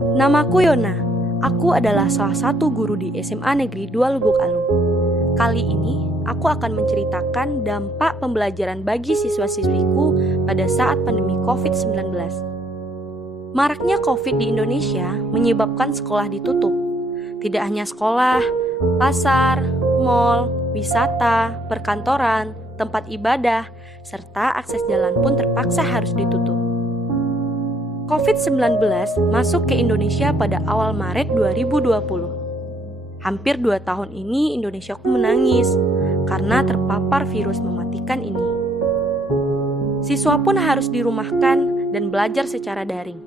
Namaku Yona. Aku adalah salah satu guru di SMA Negeri 2 Lubuk Alung. Kali ini, aku akan menceritakan dampak pembelajaran bagi siswa-siswiku pada saat pandemi COVID-19. Maraknya COVID di Indonesia menyebabkan sekolah ditutup. Tidak hanya sekolah, pasar, mal, wisata, perkantoran, tempat ibadah, serta akses jalan pun terpaksa harus ditutup. COVID-19 masuk ke Indonesia pada awal Maret 2020. Hampir 2 tahun ini Indonesiaku menangis karena terpapar virus mematikan ini. Siswa pun harus dirumahkan dan belajar secara daring.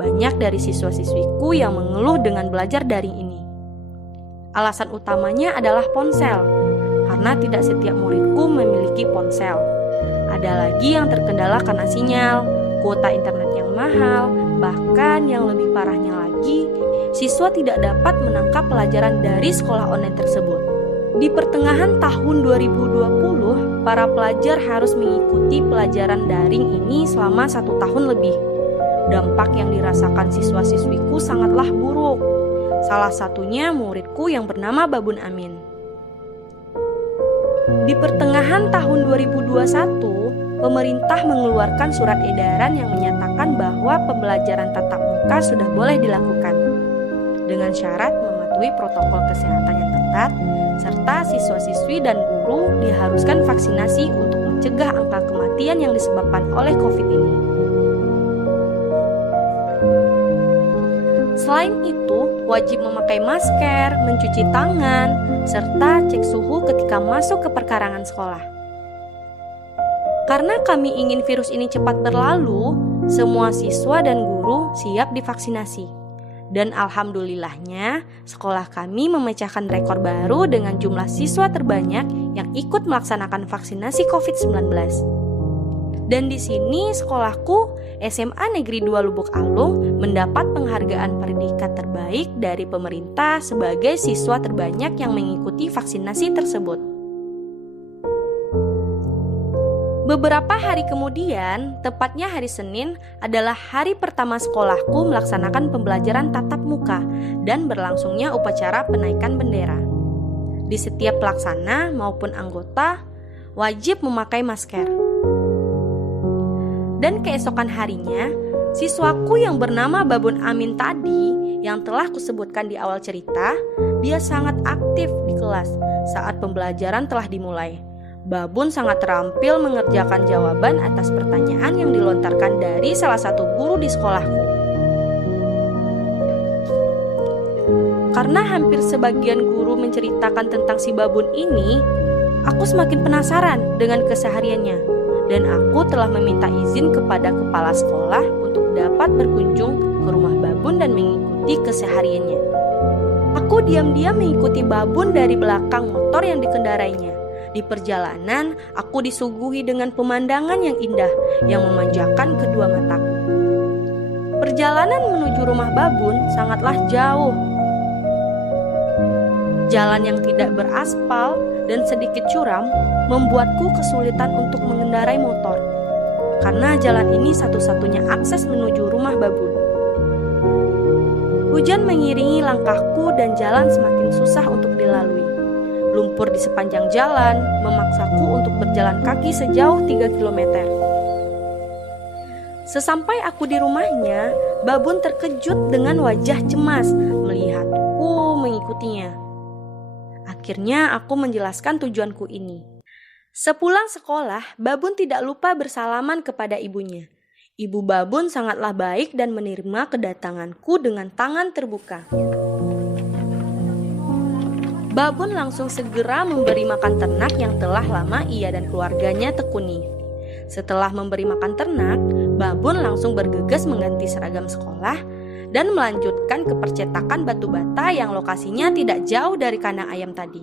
Banyak dari siswa-siswiku yang mengeluh dengan belajar daring ini. Alasan utamanya adalah ponsel, karena tidak setiap muridku memiliki ponsel. Ada lagi yang terkendala karena sinyal, kuota internet yang mahal, bahkan yang lebih parahnya lagi, siswa tidak dapat menangkap pelajaran dari sekolah online tersebut. Di pertengahan tahun 2020, para pelajar harus mengikuti pelajaran daring ini selama 1 tahun lebih. Dampak yang dirasakan siswa-siswiku sangatlah buruk. Salah satunya muridku yang bernama Babun Amin. Di pertengahan tahun 2021, pemerintah mengeluarkan surat edaran yang menyatakan bahwa pembelajaran tatap muka sudah boleh dilakukan dengan syarat mematuhi protokol kesehatan yang ketat, serta siswa-siswi dan guru diharuskan vaksinasi untuk mencegah angka kematian yang disebabkan oleh COVID ini. Selain itu, wajib memakai masker, mencuci tangan, serta cek suhu ketika masuk ke perkarangan sekolah. Karena kami ingin virus ini cepat berlalu, semua siswa dan guru siap divaksinasi. Dan alhamdulillahnya, sekolah kami memecahkan rekor baru dengan jumlah siswa terbanyak yang ikut melaksanakan vaksinasi COVID-19. Dan di sini sekolahku, SMA Negeri 2 Lubuk Alung, mendapat penghargaan predikat terbaik dari pemerintah sebagai siswa terbanyak yang mengikuti vaksinasi tersebut. Beberapa hari kemudian, tepatnya hari Senin, adalah hari pertama sekolahku melaksanakan pembelajaran tatap muka dan berlangsungnya upacara penaikan bendera. Di setiap pelaksana maupun anggota, wajib memakai masker. Dan keesokan harinya, siswaku yang bernama Babun Amin tadi, yang telah kusebutkan di awal cerita, dia sangat aktif di kelas saat pembelajaran telah dimulai. Babun sangat terampil mengerjakan jawaban atas pertanyaan yang dilontarkan dari salah satu guru di sekolahku. Karena hampir sebagian guru menceritakan tentang si Babun ini, aku semakin penasaran dengan kesehariannya. Dan aku telah meminta izin kepada kepala sekolah untuk dapat berkunjung ke rumah Babun dan mengikuti kesehariannya. Aku diam-diam mengikuti Babun dari belakang motor yang dikendarainya. Di perjalanan, aku disuguhi dengan pemandangan yang indah yang memanjakan kedua mataku. Perjalanan menuju rumah Babun sangatlah jauh. Jalan yang tidak beraspal dan sedikit curam membuatku kesulitan untuk mengendarai motor, karena jalan ini satu-satunya akses menuju rumah Babun. Hujan mengiringi langkahku dan jalan semakin susah untuk dilalui. Lumpur di sepanjang jalan memaksaku untuk berjalan kaki sejauh 3 km. Sesampai aku di rumahnya, Babun terkejut dengan wajah cemas melihatku mengikutinya. Akhirnya aku menjelaskan tujuanku ini. Sepulang sekolah, Babun tidak lupa bersalaman kepada ibunya. Ibu Babun sangatlah baik dan menerima kedatanganku dengan tangan terbuka. Babun langsung segera memberi makan ternak yang telah lama ia dan keluarganya tekuni. Setelah memberi makan ternak, Babun langsung bergegas mengganti seragam sekolah dan melanjutkan ke percetakan batu bata yang lokasinya tidak jauh dari kandang ayam tadi.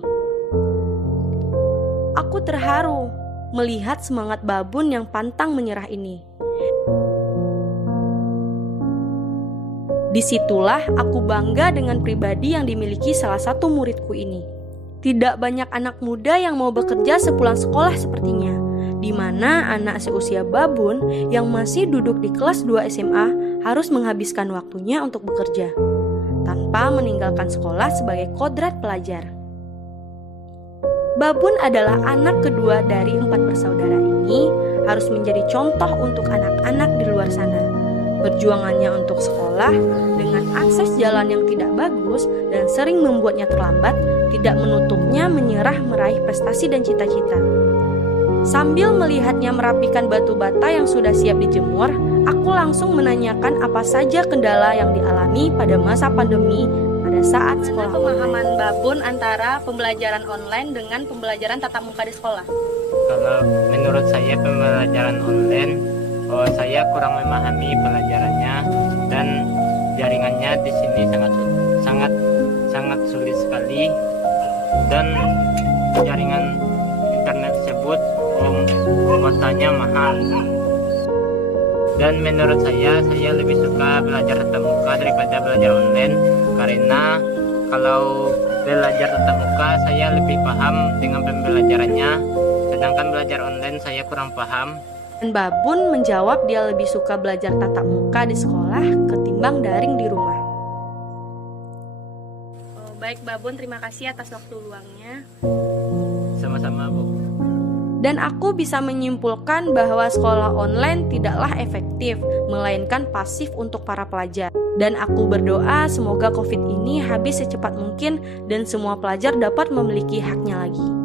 Aku terharu melihat semangat Babun yang pantang menyerah ini. Disitulah aku bangga dengan pribadi yang dimiliki salah satu muridku ini. Tidak banyak anak muda yang mau bekerja sepulang sekolah sepertinya. di mana anak seusia Babun yang masih duduk di kelas 2 SMA harus menghabiskan waktunya untuk bekerja, tanpa meninggalkan sekolah sebagai kodrat pelajar. Babun adalah anak kedua dari 4 bersaudara ini, harus menjadi contoh untuk anak-anak di luar sana. Perjuangannya untuk sekolah dengan akses jalan yang tidak bagus dan sering membuatnya terlambat, tidak menutupnya menyerah meraih prestasi dan cita-cita. Sambil melihatnya merapikan batu bata yang sudah siap dijemur, aku langsung menanyakan apa saja kendala yang dialami pada masa pandemi pada saat sekolah. Pemahaman Babun antara pembelajaran online dengan pembelajaran tatap muka di sekolah? Kalau menurut saya pembelajaran online, saya kurang memahami pelajarannya dan jaringannya di sini sangat sulit sekali, dan jaringan internet tersebut kuotanya mahal. Dan menurut saya lebih suka belajar tatap muka daripada belajar online, karena kalau belajar tatap muka saya lebih paham dengan pembelajarannya, sedangkan belajar online saya kurang paham. Dan Babun menjawab dia lebih suka belajar tatap muka di sekolah ketimbang daring di rumah. Baik Babun, terima kasih atas waktu luangnya. Sama-sama, Bu. Dan aku bisa menyimpulkan bahwa sekolah online tidaklah efektif, melainkan pasif untuk para pelajar. Dan aku berdoa semoga COVID ini habis secepat mungkin dan semua pelajar dapat memiliki haknya lagi.